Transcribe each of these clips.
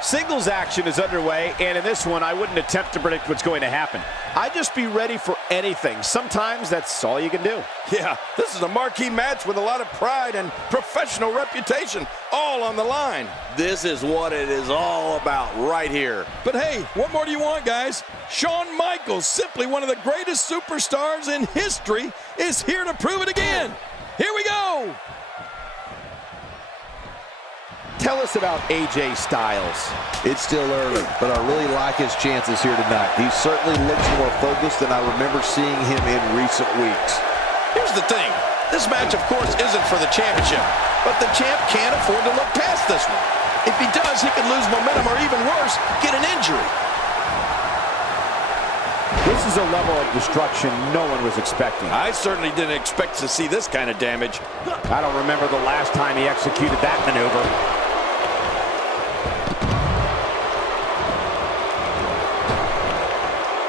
Singles action is underway, and in this one, I wouldn't attempt to predict what's going to happen. I'd just be ready for anything. Sometimes that's all you can do. Yeah, this is a marquee match with a lot of pride and professional reputation, all on the line. This is what it is all about right here. But hey, what more do you want, guys? Shawn Michaels, simply one of the greatest superstars in history, is here to prove it again. Here we go. Tell us about AJ Styles. It's still early, but I really like his chances here tonight. He certainly looks more focused than I remember seeing him in recent weeks. Here's the thing. This match, of course, isn't for the championship, but the champ can't afford to look past this one. If he does, he could lose momentum or even worse, get an injury. This is a level of destruction no one was expecting. I certainly didn't expect to see this kind of damage. I don't remember the last time he executed that maneuver.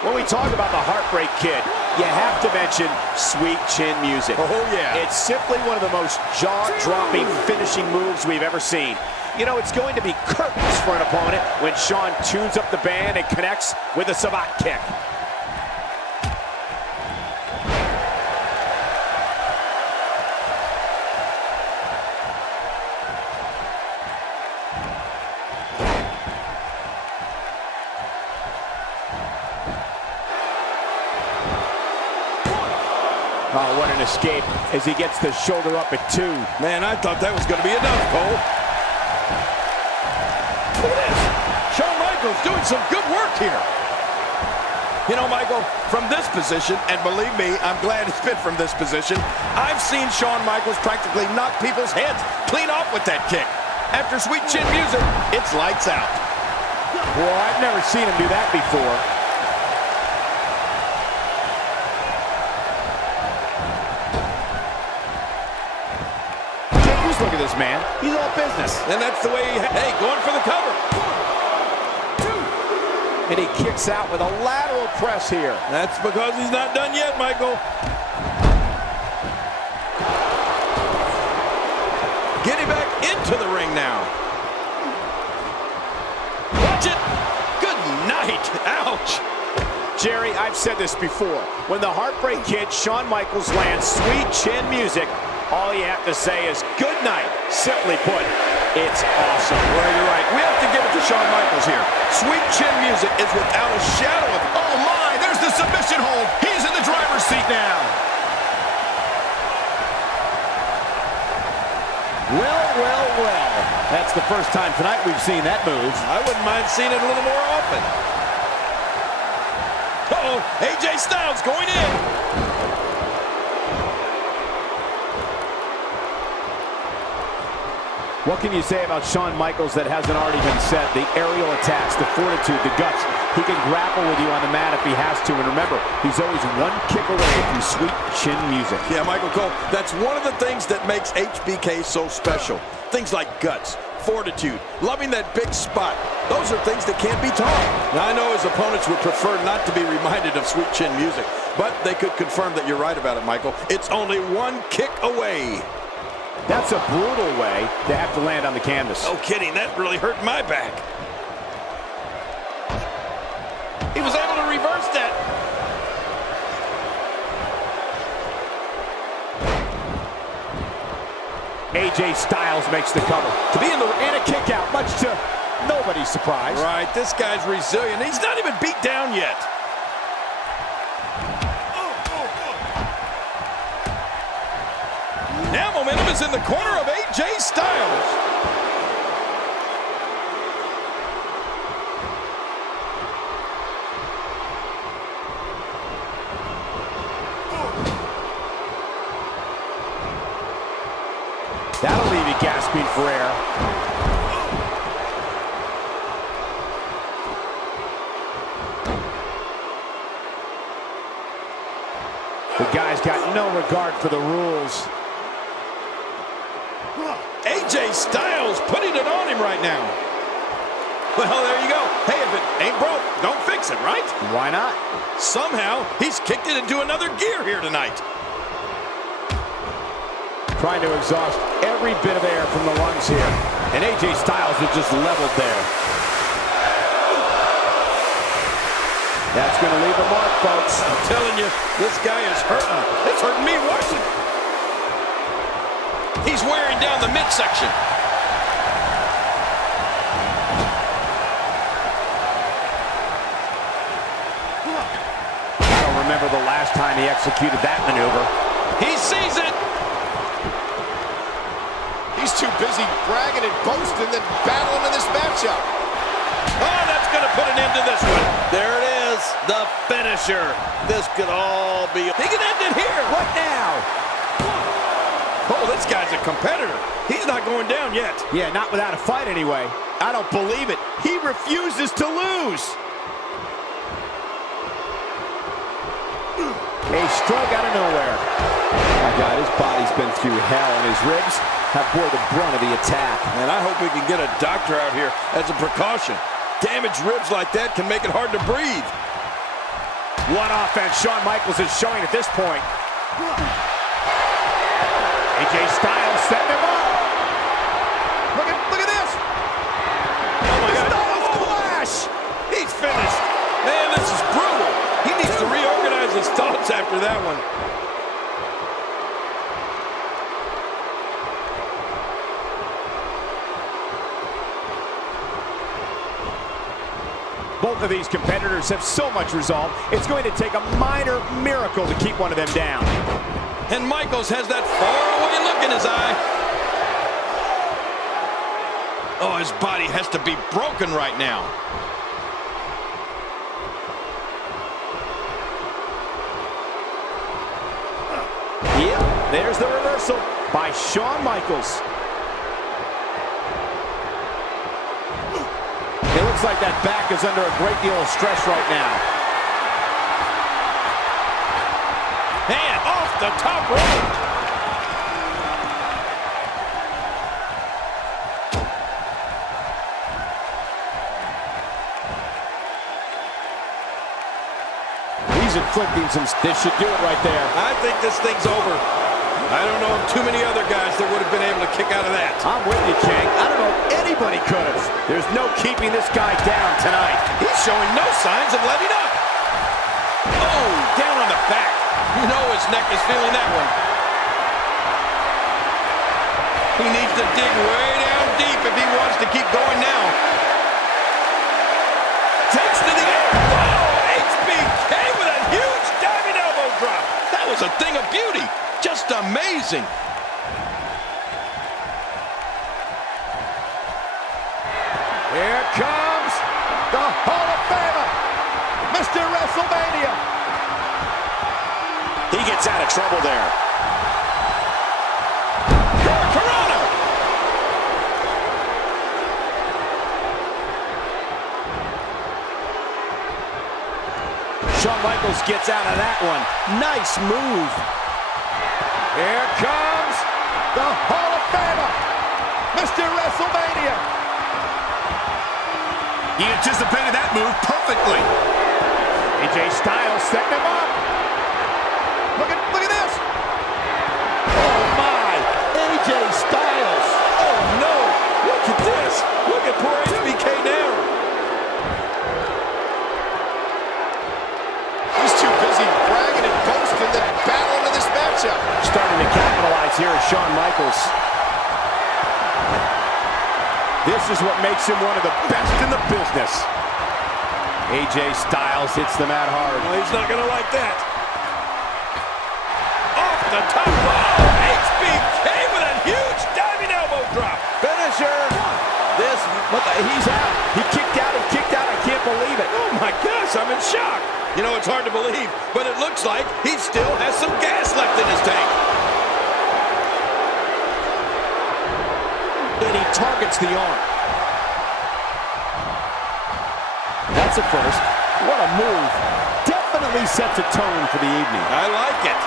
When we talk about the Heartbreak Kid, you have to mention Sweet Chin Music. Oh, yeah. It's simply one of the most jaw-dropping finishing moves we've ever seen. You know, it's going to be curtains for an opponent when Shawn tunes up the band and connects with a savate kick. Oh, what an escape as he gets the shoulder up at 2. Man, I thought that was going to be enough, Cole. Look at this. Shawn Michaels doing some good work here. You know, Michael, from this position, and believe me, I'm glad it's been from this position, I've seen Shawn Michaels practically knock people's heads clean off with that kick. After Sweet Chin Music, it's lights out. Well, I've never seen him do that before. Look at this man. He's all business. And that's the way, hey, going for the cover. 1, 2. And he kicks out with a lateral press here. That's because he's not done yet, Michael. Getting back into the ring now. Watch it. Good night. Ouch. Jerry, I've said this before. When the Heartbreak Kid, Shawn Michaels, lands Sweet Chin Music, all you have to say is good night. Simply put, it's awesome. Well, you're right. We have to give it to Shawn Michaels here. Sweet Chin Music is without a shadow of... Oh, my! There's the submission hold. He's in the driver's seat now. Well, well, well. That's the first time tonight we've seen that move. I wouldn't mind seeing it a little more often. Uh-oh, AJ Styles going in. What can you say about Shawn Michaels that hasn't already been said? The aerial attacks, the fortitude, the guts. He can grapple with you on the mat if he has to. And remember, he's always one kick away from Sweet Chin Music. Yeah, Michael Cole, that's one of the things that makes HBK so special. Things like guts, fortitude, loving that big spot. Those are things that can't be taught. Now, I know his opponents would prefer not to be reminded of Sweet Chin Music, but they could confirm that you're right about it, Michael. It's only one kick away. That's a brutal way to have to land on the canvas. No kidding, that really hurt my back. He was able to reverse that. AJ Styles makes the cover. To be in the and a kick out, much to nobody's surprise. Right, this guy's resilient. He's not even beat down yet. Now momentum is in the corner of AJ Styles. That'll leave you gasping for air. The guy's got no regard for the rules. AJ Styles putting it on him right now. Well, there you go. Hey, if it ain't broke, don't fix it, right? Why not? Somehow, he's kicked it into another gear here tonight. Trying to exhaust every bit of air from the lungs here. And AJ Styles is just leveled there. That's going to leave a mark, folks. I'm telling you, this guy is hurting. It's hurting me watching. He's wearing down the midsection. I don't remember the last time he executed that maneuver. He sees it. He's too busy bragging and boasting than battling in this matchup. Oh, that's going to put an end to this one. There it is, the finisher. This could all be... He can end it here. What now? Oh, this guy's a competitor. He's not going down yet. Yeah, not without a fight anyway. I don't believe it. He refuses to lose. A stroke out of nowhere. Oh my God, his body's been through hell, and his ribs have bore the brunt of the attack. And I hope we can get a doctor out here as a precaution. Damaged ribs like that can make it hard to breathe. One offense Shawn Michaels is showing at this point. AJ Styles setting him up. Look at this. Oh my God. Styles clash. He's finished. Man, this is brutal. He needs to reorganize his thoughts after that one. Both of these competitors have so much resolve, it's going to take a minor miracle to keep one of them down. And Michaels has that faraway look in his eye. Oh, his body has to be broken right now. Yep, there's the reversal by Shawn Michaels. It looks like that back is under a great deal of stress right now. And off the top rope. He's inflicting some... This should do it right there. I think this thing's over. I don't know of too many other guys that would have been able to kick out of that. I'm with you, King. I don't know if anybody could have. There's no keeping this guy down tonight. He's showing no signs of letting up. Oh, down on the back. You know his neck is feeling that one. He needs to dig way down deep if he wants to keep going now. Takes to the air. Oh, HBK with a huge diving elbow drop. That was a thing of beauty. Just amazing. Here comes the Hall of Famer, Mr. WrestleMania. He gets out of trouble there. Corona. Shawn Michaels gets out of that one. Nice move. Here comes the Hall of Famer, Mr. WrestleMania. He anticipated that move perfectly. AJ Styles setting him up. Look at this. Oh my, AJ Styles. Oh no, look at this. Look at poor HBK now. He's too busy bragging and boasting than battling in this matchup. Starting to capitalize here is Shawn Michaels. This is what makes him one of the best in the business. AJ Styles hits the mat hard. Well, he's not going to like that. Off the top. Oh, HBK with a huge diving elbow drop. Finisher. He's out. He kicked out. I can't believe it. Oh my gosh, I'm in shock. You know, it's hard to believe, but it looks like he still has some gas left in his tank. And he targets the arm. That's a first. What a move. Definitely sets a tone for the evening. I like it.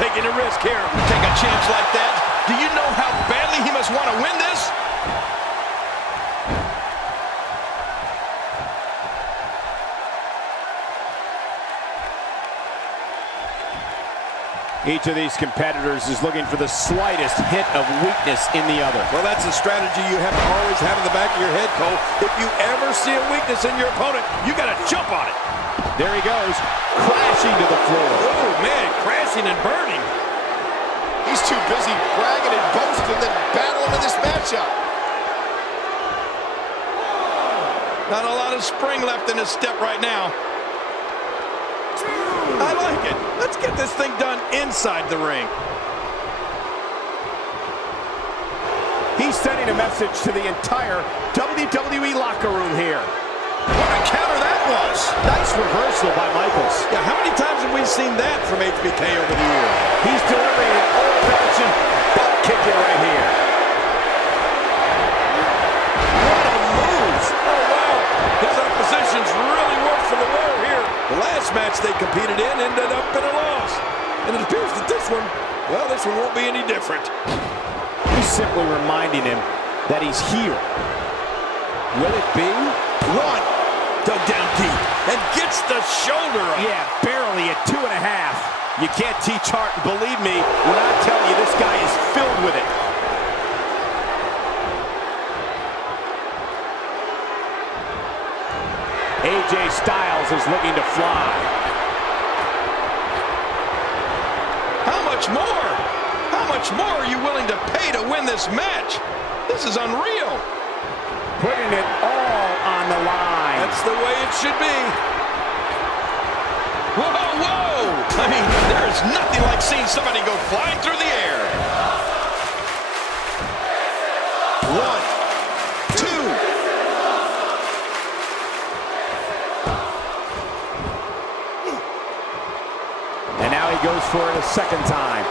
Taking a risk here. Take a chance like that. Do you know how badly he must want to win this? Each of these competitors is looking for the slightest hint of weakness in the other. Well, that's a strategy you have to always have in the back of your head, Cole. If you ever see a weakness in your opponent, you got to jump on it. There he goes, crashing to the floor. Oh, man, crashing and burning. He's too busy bragging and boasting than battling in this matchup. Not a lot of spring left in his step right now. I like it. Let's get this thing done inside the ring. He's sending a message to the entire WWE locker room here. What a counter that was. Nice reversal by Michaels. Yeah, how many times have we seen that from HBK over the years? He's delivering an old-fashioned butt kicking right here. What a move. Oh, wow. His opposition's really worked for the wear here. The last match they competed in ended up in a loss. And it appears that this one, well, this one won't be any different. He's simply reminding him that he's here. Will it be? One. Dug down deep and gets the shoulder up. Yeah, barely at 2.5. You can't teach heart, and believe me when I tell you this guy is filled with it. AJ Styles is looking to fly. How much more? How much more are you willing to pay to win this match? This is unreal. Putting it all on the line. That's the way it should be. Whoa, whoa! I mean, there is nothing like seeing somebody go flying through the air. 1, 2. And now he goes for it a second time.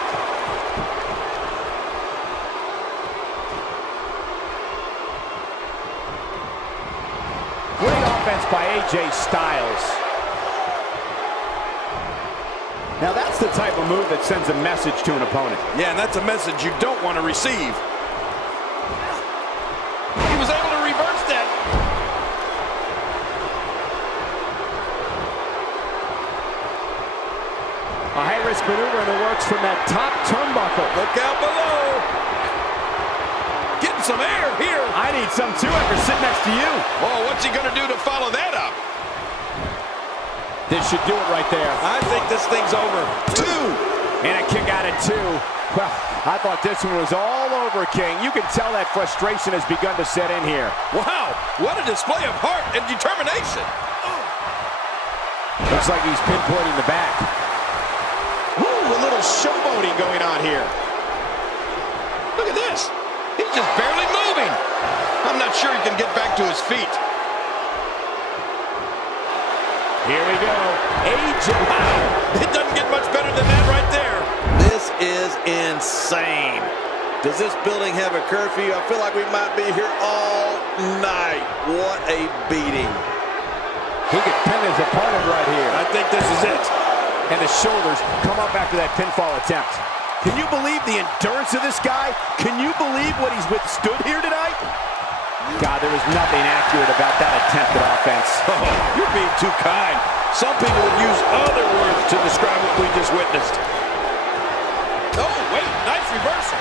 Great offense by AJ Styles. Now that's the type of move that sends a message to an opponent. Yeah, and that's a message you don't want to receive. He was able to reverse that. A high-risk maneuver in the works from that top turnbuckle. Look out below. Getting some air here. I need some too after sitting next to you. Oh, what's he going to do to follow that up? This should do it right there. I think this thing's over. 2. And a kick out at 2. Well, I thought this one was all over, King. You can tell that frustration has begun to set in here. Wow, what a display of heart and determination. Looks like he's pinpointing the back. Ooh, a little showboating going on here. Look at this. He's just barely moving. I'm not sure he can get back to his feet. Here we go. AJ. Wow, it doesn't get much better than that right there. This is insane. Does this building have a curfew? I feel like we might be here all night. What a beating. He could pin his opponent right here. I think this is it. And the shoulders come up after that pinfall attempt. Can you believe the endurance of this guy? Can you believe what he's withstood here tonight? God, there was nothing accurate about that attempt at offense. Oh, you're being too kind. Some people would use other words to describe what we just witnessed. Oh, wait, nice reversal.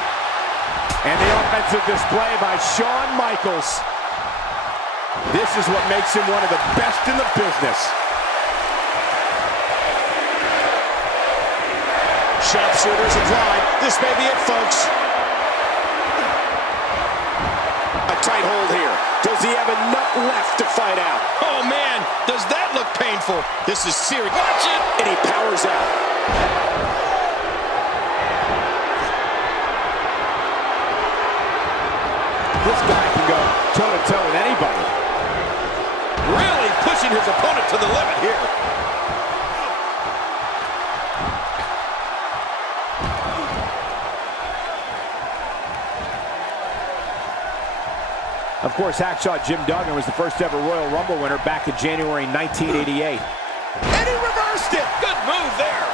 And the offensive display by Shawn Michaels. This is what makes him one of the best in the business. Sharpshooters applied. This may be it, folks. A tight hold here. Does he have enough left to fight out? Oh, man, does that look painful? This is serious. Watch it. And he powers out. This guy can go toe-to-toe with anybody. Really pushing his opponent to the limit here. Of course, Hacksaw Jim Duggan was the first ever Royal Rumble winner back in January 1988. And he reversed it. Good move there.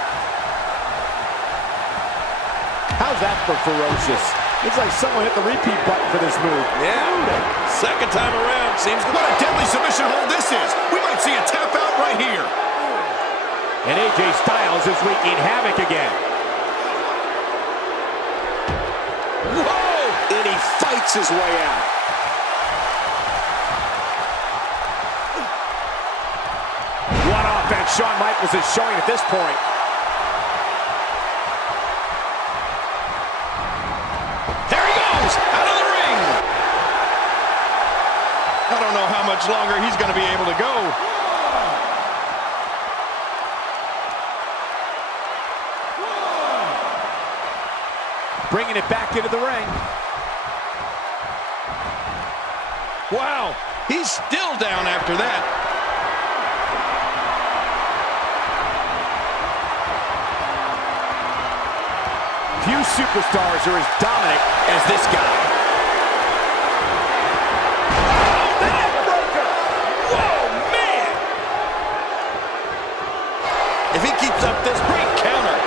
How's that for ferocious? It's like someone hit the repeat button for this move. Yeah, second time around seems to... What a deadly submission hold this is. We might see a tap out right here. And AJ Styles is wreaking havoc again. fights his way out. What offense Shawn Michaels is showing at this point. There he goes, out of the ring. I don't know how much longer he's going to be able to go. Bringing it back into the ring. Wow, he's still down after that. Few superstars are as dominant as this guy. Oh, the neck breaker! Whoa, man! If he keeps up this great counter.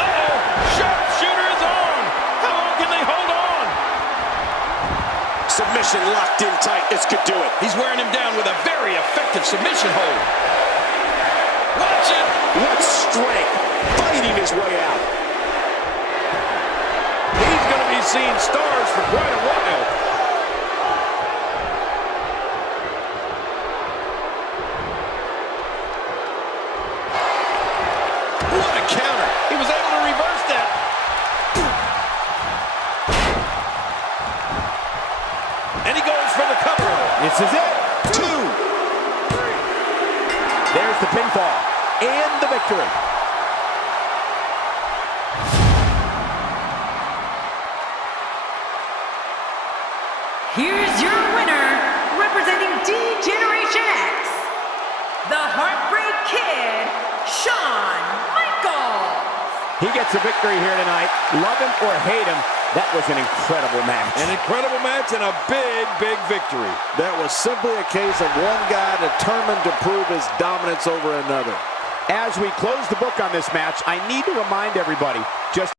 Uh-oh, sharpshooter is on. How long can they hold on? Submission locked in tight. This could do it. He's wearing him down with a very effective submission hold. Watch it. What strength. Fighting his way out. He's going to be seeing stars for quite a while. What a counter. He was able to reverse that. And he goes for the cover. This is it. 2. There's the pinfall and the victory. Here's your winner, representing D-Generation X, the Heartbreak Kid, Shawn Michaels. He gets a victory here tonight. Love him or hate him, that was an incredible match. An incredible match and a big, big victory. That was simply a case of one guy determined to prove his dominance over another. As we close the book on this match, I need to remind everybody, just